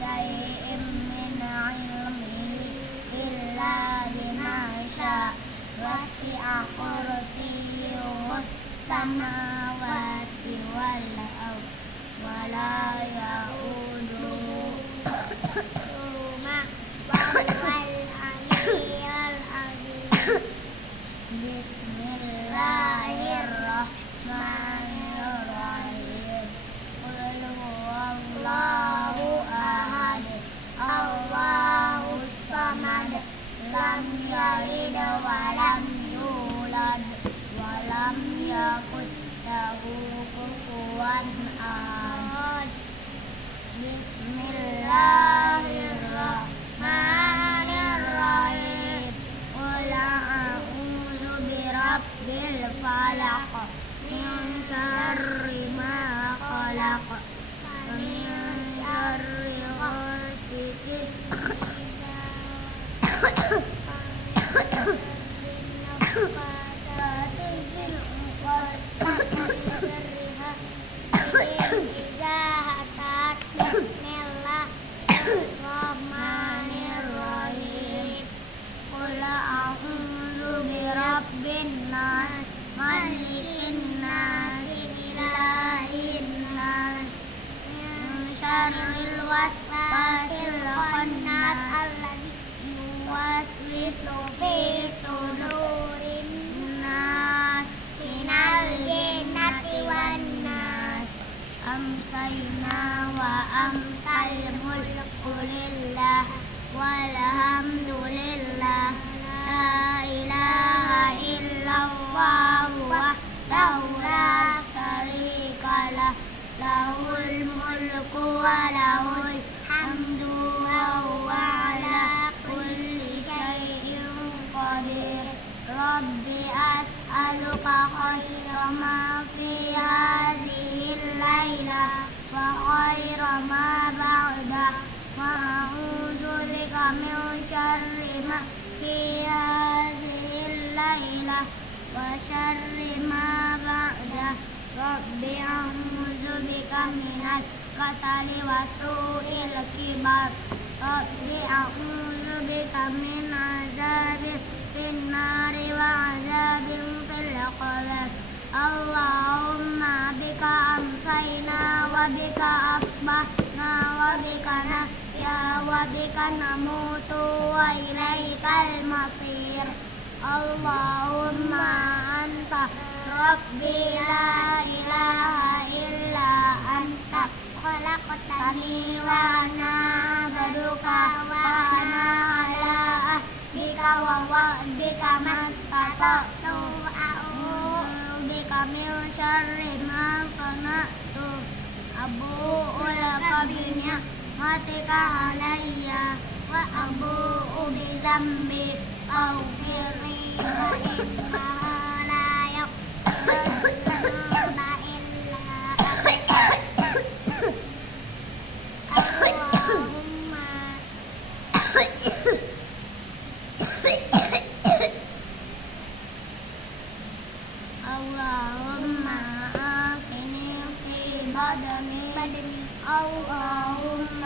شيء من علمه إلا بما شاء وسع كرسيه السماوات والأرض ولا يئوده حفظهما وهو العلي العظيم بسم الله الرحمن الرحيم قل هو الله أحد الله الصمد لم يلد ولم يولد ولم يكن له كفوا أحد بسم الله الرحمن الرحيم قل أعوذ برب الفلق من شر ما خلق ومن شر غاسق نفاثات في العقد إذا حسد بسم الله الرحمن الرحيم قل أعوذ برب الناس ملك الناس إله الناس من شر الوسواس الخناس الذي يوسوس في صدور الناس من الجنة والناس أمسينا وأمسى الملك لله والحمد لله لا إله إلا الله وحده لا شريك له له الملك وله الحمد وهو على كل شيء قدير رب أسألك خير ما في هذه الليلة وخير ما بعده وأعوذ بك من شر ما في هذه الليلة وشر ما بعده رب أعوذ بك من الكسل وسوء الكبر رب أعوذ بك من عذاب في النار وعذاب في القبر اللهم بك أمسينا وبك أصبحنا وبك نحيا وبك نموت وإليك المصير اللهم أنت ربي لا إله إلا أنت خلقتني وأنا عبدك وأنا على عهدك ووعدك ما استطعت أعوذ بك من شر ما صنعت أبوء لك بنعمتك علي وأبوء بذنبي فاغفر لي فإنه لا يغفر الذنوب إلا اللهم عافني في بدني اللهم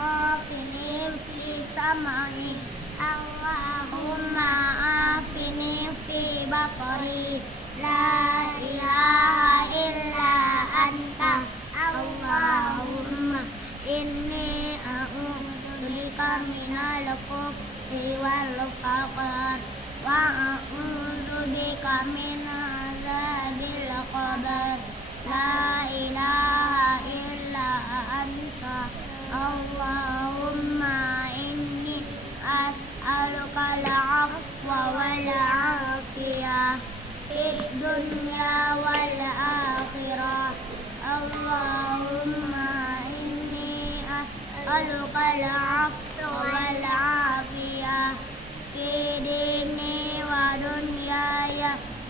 عافني في سمعي اللهم عافني في بصري لا إله إلا أنت اللهم إني أعوذ بك من الخبث والفقر وأعوذ بك من عذاب القبر لا إله إلا أنت اللهم إني أسألك العفو والعافية في الدنيا والآخرة اللهم إني أسألك العفو والعافية في ديني ودنياي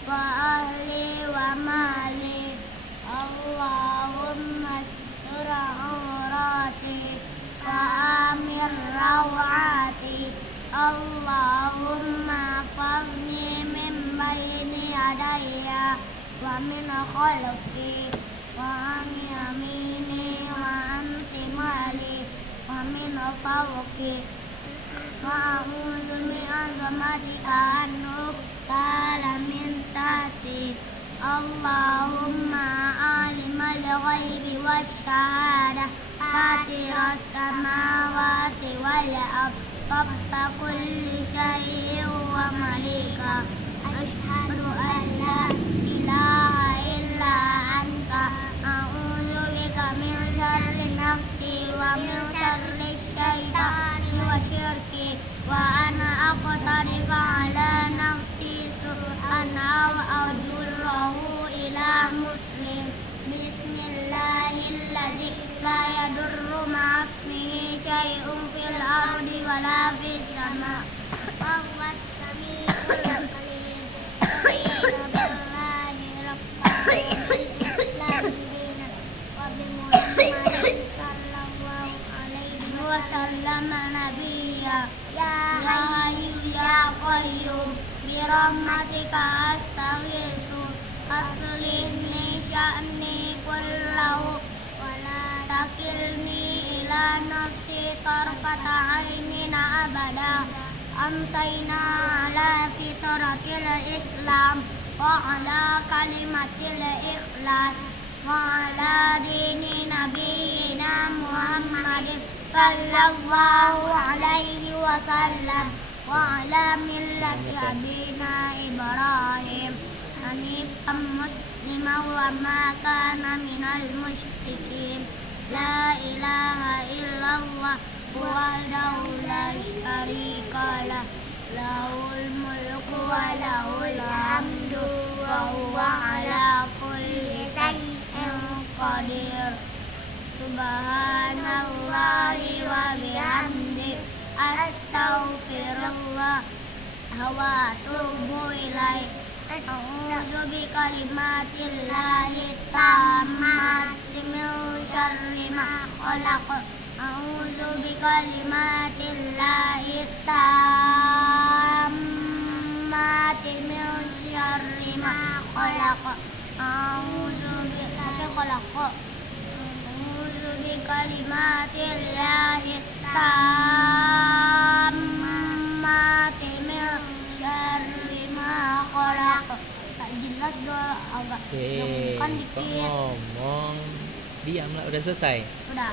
وأهلي ومالي اللهم استر عوراتي وآمن روعاتي اللهم احفظني من بين يدي ومن خلفي وعن يميني وعن شمالي ومن min fawqi wa a'udzu bi'azamatika an ughsala min tahti. Allahumma alimal ghaibi wasyahada fatiras samawati wal ard rabba kulli syai'in wa malika asyhadu an la ilaha illa anta a'udzu bika min syarri nafsi wa min syarri syaitani wa syirki wa ana aqtarifa ala nafsi su'an aw ajurrahu ila muslim. Bismillahilladzi la yadurru ma'asmihi syai'un fil ardi wa la fis sama wa huwas samiul alim. Billahi rabbil alamin wa bi Muhammadin sallallahu alaihi wasallam nabiyya ya hayyu ya qayyum bi rahmatika astaghiitsu aslih li sya'ni kullahu wa la takilni ila nafsi tarfata ainina abada. Amsayna ala fitratil islam wa ala kalimatil ikhlas wa ala dini nabiyyina Muhammadin sallallahu alaihi wasallam wa ala millati abina Ibrahim hanifan musliman wa ma kana minal musyrikin. La ilaha illallah wahdahu la syarika lah lahul mulku wa lahul hamdu wa huwa ala kulli syai'in qadir. Subhanallahi wa bihamdi astaghfirullah wa atubu ilaih. A'udzu bikalimatillahi tammati min syarri ma khalaq. A'udzu bikalimatillahi tammati min syarri ma khalaq. A'udzu bikalimatillahi tammati min syarri ma khalaq. Tak jelas doa agak Kok dikit. ngomong diam lah, udah selesai. Udah.